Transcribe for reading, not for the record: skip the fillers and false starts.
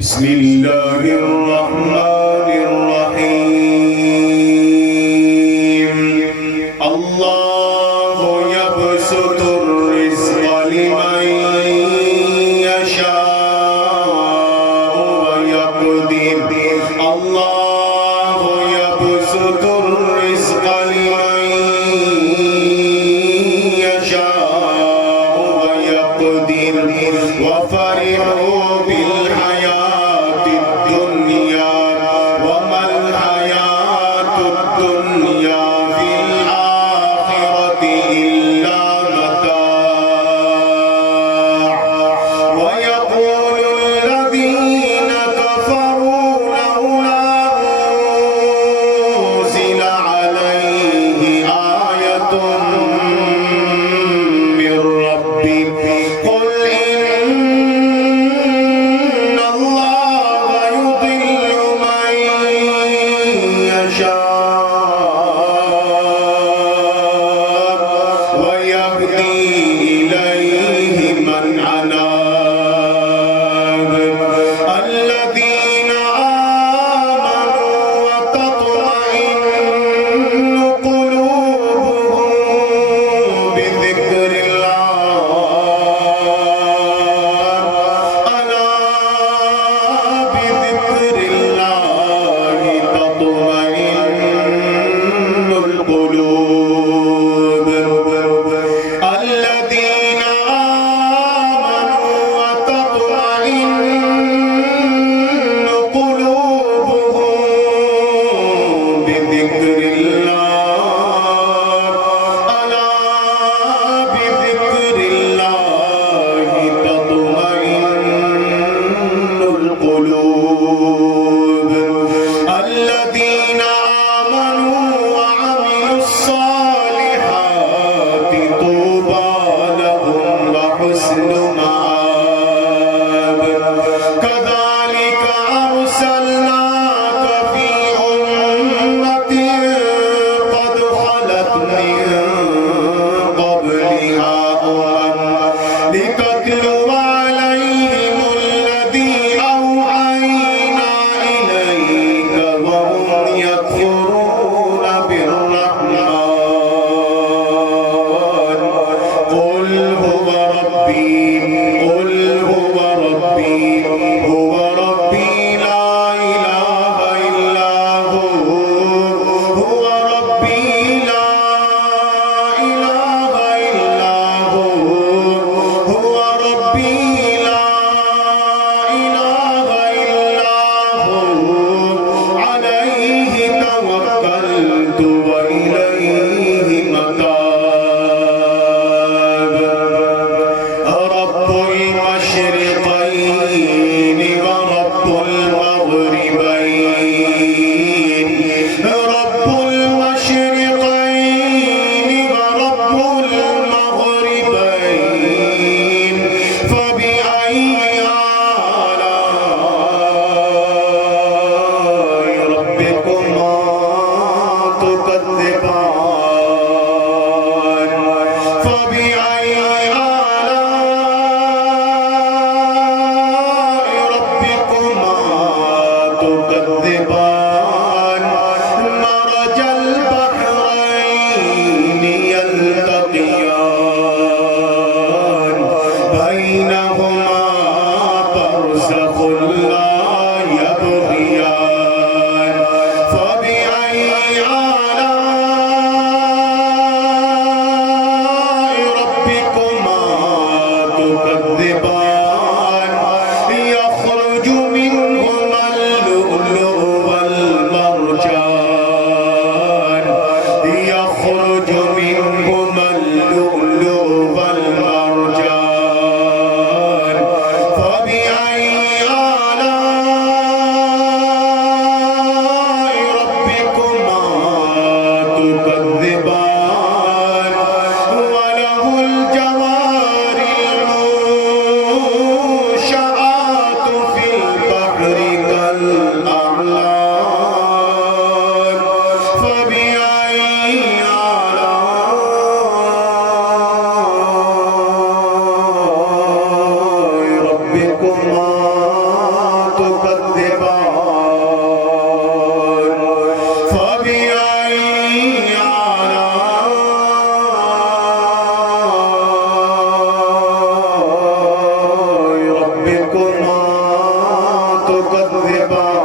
بسم الله الرحمن الرحيم الله يبسط الرزق لمن يشاء ويقدر الله يبسط الرزق لمن يشاء ويقدر وفرحوا بالحياة الدنيا وما الحياة الدنيا في الآخرة إلا متاع ويقول الذين كفروا لولا أنزل عليه آية من ربه قل إن الله يضل من يشاء ويهدي إليه من أناب الذين آمنوا وتطمئن قلوبهم بذكر الله ألا بذكر الله تطمئن القلوب الذين آمنوا وتطمئن قلوبهم بذكر الله ألا بذكر الله تطمئن القلوب الذين آمنوا وعملوا الصالحات طوبى لهم وحسن مآب كذلك أرسلناك في أمة قد خلت من قبلها لتتلو عليهم الذي أوحينا إليك وهم يكفرون بالرحمن قل هو ربي لا إله إلا هو ربي لا إله إلا هو ربي لا إله إلا هو عليه توكلت وإليه متاب رب المشرقين ورب المغربين رب المشرقين ورب المغربين فبأي آلاء ربكما تكذبان فبأي آلاء ربكما تكذبان مرج البحرين يلتقيان بينهما برزخ لا يبغيان فبأي آلاء ربكما تكذبان يخرج منهما اللؤلؤ والمرجان تكذبان فبأي آلاء ربكما تكذبان